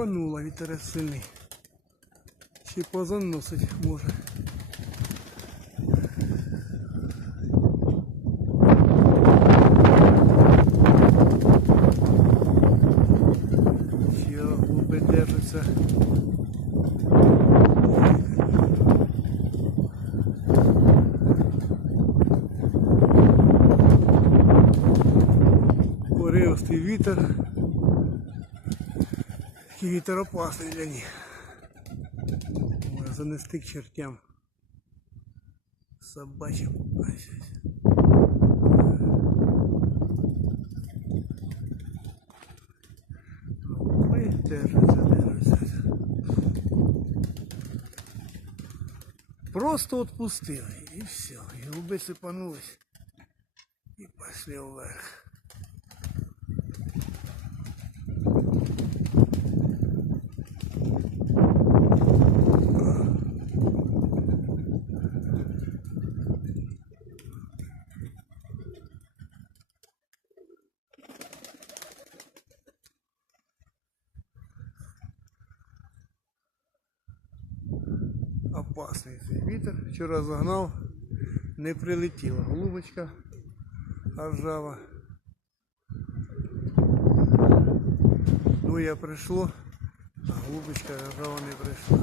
сипанула, вітерець сильний. Ще й позаносить може. Ще голуби держаться. Поривстий вітер. Такий вітер опасний для них. Може занести к чертям. Собачим. Ой, держаться. Просто отпустили и все. И голуби сипанулись и пошли вверх. Опасний цей вітер. Вчора загнав, не прилетіла голубочка ржава. Двоє прийшло, а голубочка ржава не прийшла.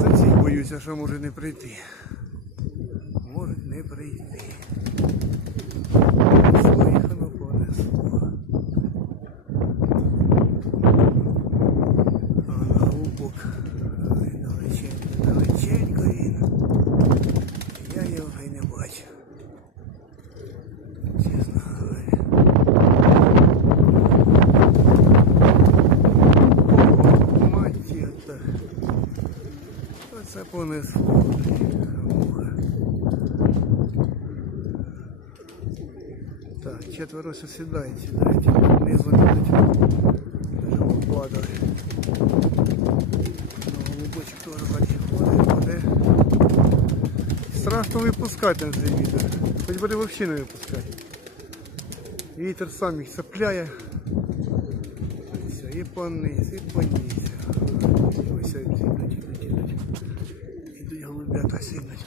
За цих боюся, що може не прийти. Може не прийти. Своїх воно понесло. А на голубок далеченько він. Я його вже й не бачу. Чесно говоря. О, матір-то. Оце понесло. Так, четверо сідають. Сідайте. Внизу будуть. Вже падали. Голубочок теж бачить ходить. Страшно випускати на цей вітер. Хоч буде взагалі не випускати. Вітер сам їх цепляє. Все, і пониз, і пониз. Ось ідуть. Ідуть голубята сидять.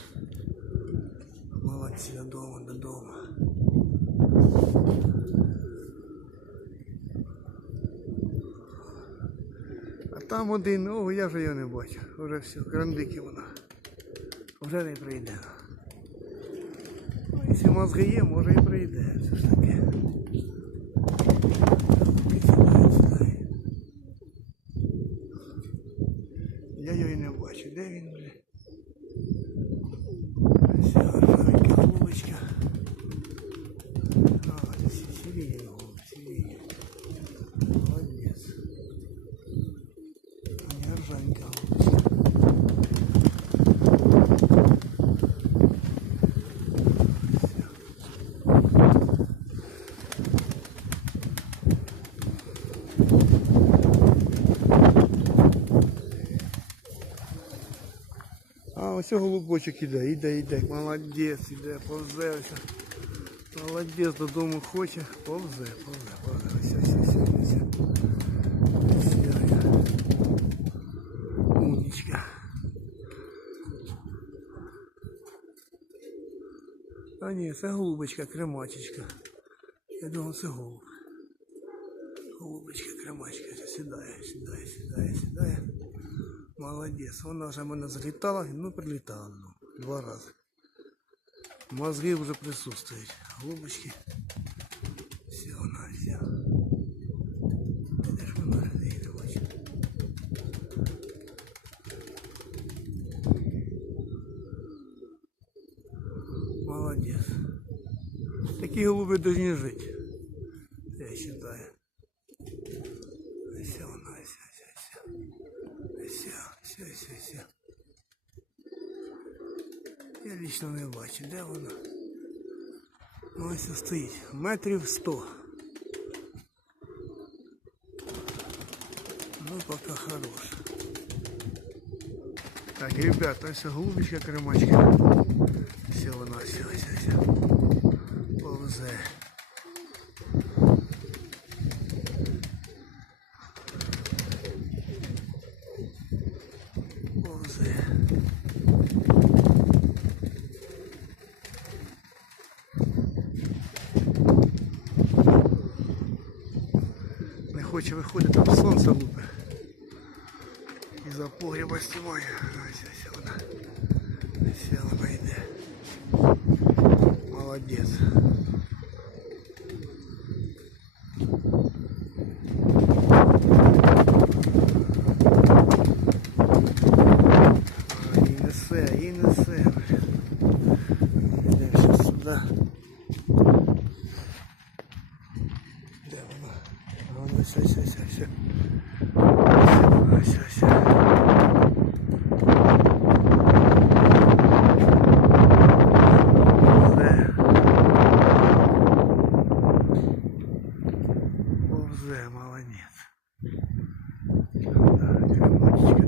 Молодці, додому. А там один, о, я вже його не бачу. Вже все, крандики вона. Вже не прийде. Ну, якщо мозги є, може і прийде. Це ж таке. Сідай. Я його і не бачу. Де він, бля? Все, гарненька голубочка. А, сіріє голуб, сіріє. Молодець. А я ржанька голубочка. А ось голубочок іде, молодець, іде, повзе ось. Молодець, додому хоче, повзе. Ось. Умничка. А ні, це голубочка, кремачечка. Я думав, це голуб. Голубочка, кремачка, сідає. Молодець, вона вже мене залітала, ну прилітала, ну, 2 рази. Мозги вже присутствують, голубочки. Все, все. Де ж вона, я її не бачу. Молодець. Такі голуби повинні жити, я вважаю. Все, вона, все. Я лично не бачу, де вона? Ось стоїть, метрів 100. Ну, пока хорош. Так, ребята, ось голубочка, кремачка. Все вона, все. Повзе. хоче виходити, там сонце лупе. І за погреба знімає. Ось вона. Ось вона йде. Молодець. І несе. Йдемо зараз сюди. Де вона? А вона ось. Ось. Повзе, молодець. Так, кремочечка.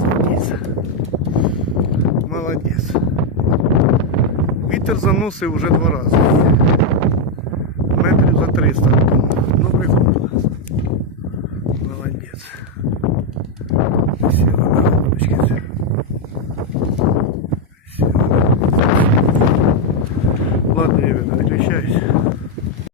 Садиться. Молодець. Вітер заносив вже 2 рази. Метрів за 300. Ну, приходила. Молодець. Все, голубочки.